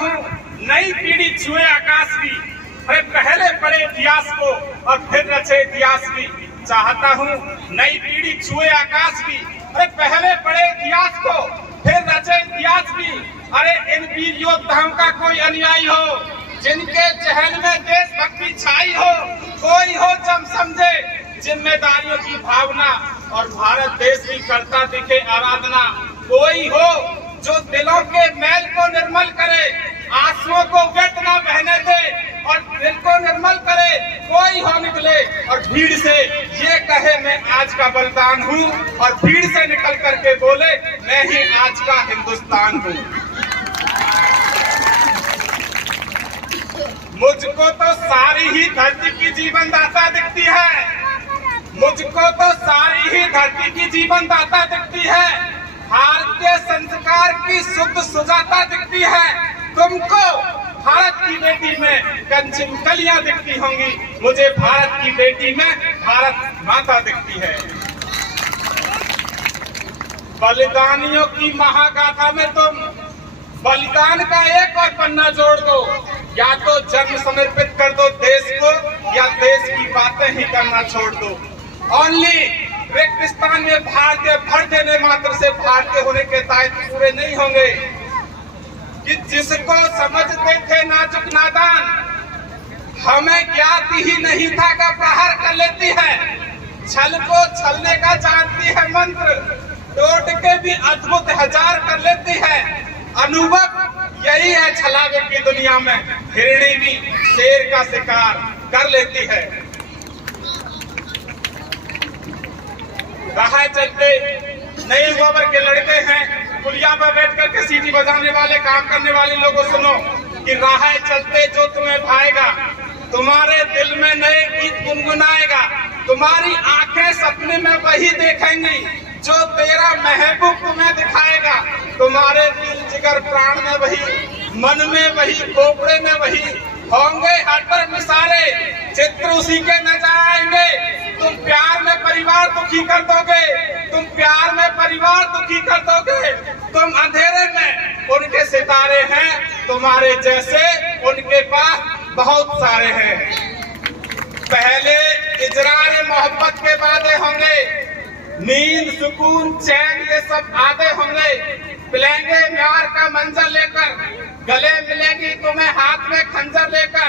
हूँ नई पीढ़ी छुए आकाश की, अरे पहले पढ़े इतिहास को और फिर रचे इतिहास की। चाहता हूँ नई पीढ़ी छुए आकाश की, अरे पहले पढ़े इतिहास को फिर रचे इतिहास की। अरे इन वीर योद्धाओं का कोई अनुयायी हो जिनके चहल में देशभक्ति छाई हो, कोई हो जब समझे जिम्मेदारियों की भावना और भारत देश की करता दिखे आराधना। कोई हो जो दिलों के मैल को निर्मल करे, आंसुओं को व्यर्थ न बहने दे और दिल को निर्मल करे। कोई हो निकले और भीड़ से ये कहे मैं आज का बलिदान हूँ, और भीड़ से निकल करके बोले मैं ही आज का हिंदुस्तान हूँ। मुझको तो सारी ही धरती की जीवनदाता दिखती है, मुझको तो सारी ही धरती की जीवनदाता दिखती है, भारतीय संस्कार की शुद्ध सुजाता दिखती है। तुमको भारत की बेटी में कंचन कलियां दिखती होंगी, मुझे भारत की बेटी में भारत माता दिखती है। बलिदानियों की महागाथा में तुम बलिदान का एक और पन्ना जोड़ दो, या तो जन्म समर्पित कर दो देश को, या देश की बातें ही करना छोड़ दो। ओनली रेगिस्तान में भारतीय भर देने मात्र से भारतीय होने के दायित्व पूरे नहीं होंगे। कि जिसको समझते थे नाजुक नादान, हमें ज्ञात ही नहीं था का प्रहार कर लेती है। छल को छलने का जानती है मंत्र, टोट के भी अद्भुत हजार कर लेती है। अनुभव यही है छलावे की दुनिया में, हिरणी भी शेर का शिकार कर लेती है। राह चलते नई उम्र के लड़के हैं, पुलिया पर बैठ करके सीटी बजाने वाले काम करने वाले लोगों सुनो कि राह चलते जो तुम्हें भाएगा, तुम्हारे दिल में नए गीत गुनगुनाएगा, तुम्हारी आंखें सपने में वही देखेंगी जो तेरा महबूब तुम्हें दिखाएगा। तुम्हारे दिल जिगर प्राण में वही, मन में वही, खोपड़े में वही होंगे हर पर मिसाले, चित्र उसी के नजर आएंगे। तुम प्यार में परिवार दुखी कर दोगे, तुम प्यार में परिवार दुखी कर दोगे। तुम अंधेरे में उनके सितारे हैं, तुम्हारे जैसे उनके पास बहुत सारे हैं। पहले इजरार मोहब्बत के वादे होंगे, नींद सुकून चैन ये सब आदे होंगे। पिलेंगे प्यार का मंजर लेकर, गले मिलेगी तुम्हें हाथ में खंजर लेकर।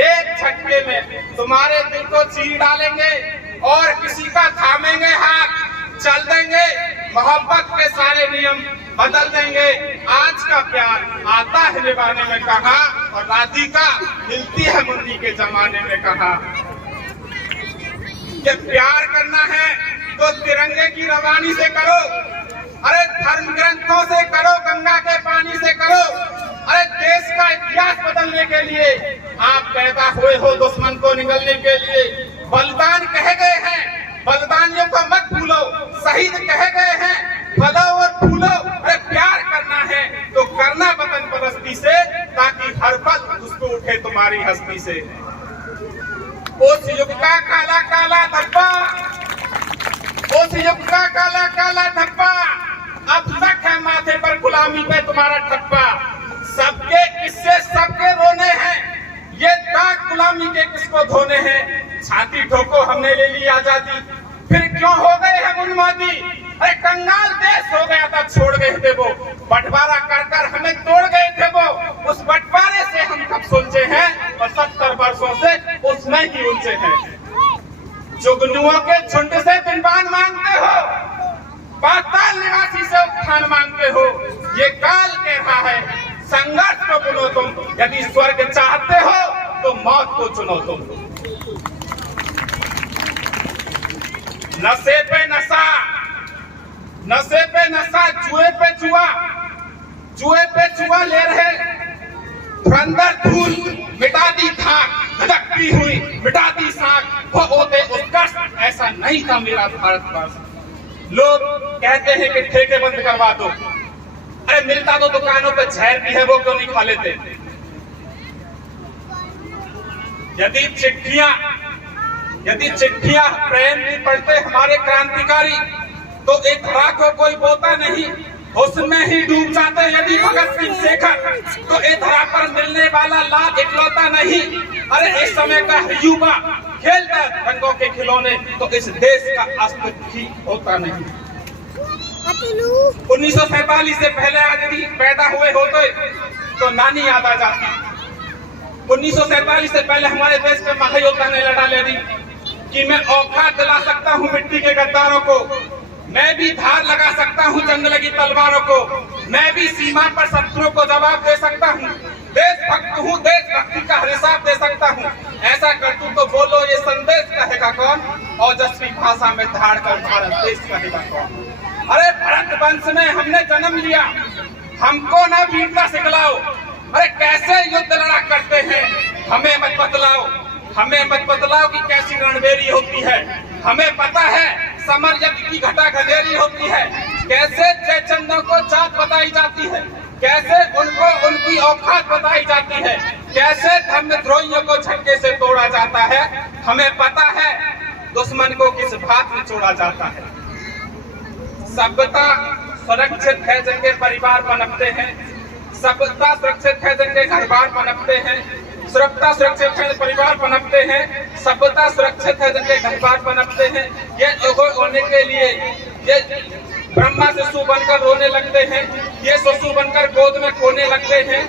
एक झटके में तुम्हारे दिल को चीर डालेंगे और किसी का थामेंगे हाथ, चल देंगे मोहब्बत के सारे नियम बदल देंगे। आज का प्यार आता है निभाने में कहा, और राधिका मिलती है मुन्नी के जमाने में कहा। ये प्यार करना है तो तिरंगे की रवानी से करो, अरे धर्म ग्रंथों से करो, गंगा के पानी से करो। अरे देश का इतिहास बदलने के लिए आप पैदा हुए हो दुश्मन को निगलने के लिए। बलिदान कहे गए हैं, बलिदानियों को मत भूलो, शहीद कहे गए हैं, फलो और फूलो। अरे प्यार करना है तो करना वतन परस्ती से, ताकि हर पल उसको उठे तुम्हारी हस्ती से। उस युग का काला काला धब्बा, उस युग का काला काला धब्बा, अब तक है माथे पर गुलामी पे तुम्हारा ठप्पा। सबके किस्से सबके रोने हैं, ये दाग गुलामी के किसको धोने हैं। छाती ठोको हमने ले ली आजादी, फिर क्यों हो गए हैं उन्मादी। अरे कंगाल देश हो गया था छोड़ गए थे वो, बंटवारा कर कर हमें तोड़ गए थे वो। उस बंटवारे से हम कब सुलझे हैं, और 70 वर्षों से उसमें ही उलझे हैं। जुगनुओं के झुंड से दिनबान मांगते हो, पाताल निवासी से उत्थान मांगते हो। ये काल कह रहा है संघर्ष को चुनो तुम, यदि स्वर्ग चाहते हो तो मौत को चुनो तुम। नशे पे नशा, नशे पे नशा, जुए पे जुआ, जुए पे जुआ ले रहे धुरंधर धूल, मिटा दी थाक धड़कती हुई, मिटा दी साख वो होते उत्कर्ष। ऐसा नहीं था मेरा भारतवर्ष। लोग कहते हैं कि ठेके बंद करवा दो, अरे मिलता तो दुकानों पे जहर भी है, वो क्यों नहीं खा लेते। यदि चिट्ठियां प्रेम भी पढ़ते हमारे क्रांतिकारी, तो एक धरा को कोई बोता नहीं, उसमें ही डूब जाते यदि भगत सिंह शेखर, तो इस धरा पर मिलने वाला लाभ इकलौता नहीं। अरे इस समय का युवा खेलता रंगों के खिलौने, तो इस देश का अस्तित्व ही होता नहीं। 1947 से पहले यदि पैदा हुए होते तो नानी याद आ जाती। 1947 से पहले हमारे देश में महायोद्धा ने लड़ा लेती कि मैं औकात दिला सकता हूँ मिट्टी के गद्दारों को, मैं भी धार लगा सकता हूँ जंग लगी तलवारों को, मैं भी सीमा पर शत्रुओं को जवाब दे सकता हूँ, देशभक्त हूँ, देशभक्ति का हिसाब दे सकता हूँ। ऐसा करतूं तो बोलो ये संदेश कहेगा कौन, ओजस्वी भाषा में धाड़ कर भारत देश कहेगा कौन। अरे भरत वंश में हमने जन्म लिया, हमको ना वीरता सिखलाओ। अरे कैसे युद्ध लड़ा करते हैं हमें मत बतलाओ, हमें मत बतलाओ कि कैसी रणबेरी होती है। हमें पता है समर यज्ञ की घटा घनेरी होती है, कैसे जयचंदों को जात बताई जाती है, कैसे उनको उनकी औकात बताई जाती है, कैसे धर्मद्रोहियों को झटके से तोड़ा जाता है। हमें पता है दुश्मन को किस बात में छोड़ा जाता है। सभ्यता सुरक्षित है जंगे परिवार पनपते हैं, सभ्यता सुरक्षित है जंगे घर बार पनपते हैं, सुरक्षा सुरक्षित है परिवार पनपते हैं, सभ्यता सुरक्षित है जंगे घर बार पनपते हैं। ये लोगों होने के लिए ये ब्रह्मा शिशु बनकर रोने लगते हैं, ये शिशु बनकर गोद में खोने लगते हैं।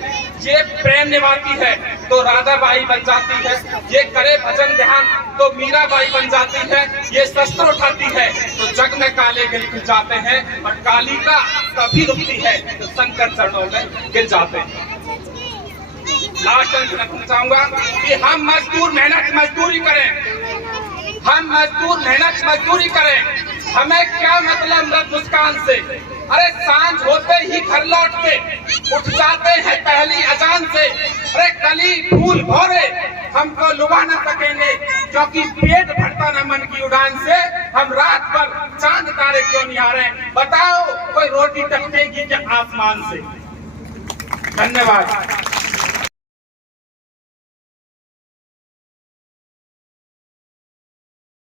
ये प्रेम निभाती है तो राधाबाई बन जाती है, ये करे भजन ध्यान तो मीराबाई बन जाती है, ये शस्त्र उठाती है तो जग में काले गिर जाते हैं, और कालिका कभी रुकती है तो शंकर चरणों में गिर जाते हैं। लास्ट अंत रखना चाहूंगा कि हम मजदूर मेहनत मजदूरी करें, हम मजदूर मेहनत मजदूरी करें। हमें क्या मतलब मृत मुस्कान से। अरे सांझ होते ही घर लौट के उठ जाते हैं पहली अजान से। अरे कली फूल भौरे हमको लुभा न सकेंगे, क्योंकि पेट भरता न मन की उड़ान से। हम रात भर चांद तारे क्यों निहारे, बताओ कोई रोटी टपकेगी क्या आसमान से। धन्यवाद।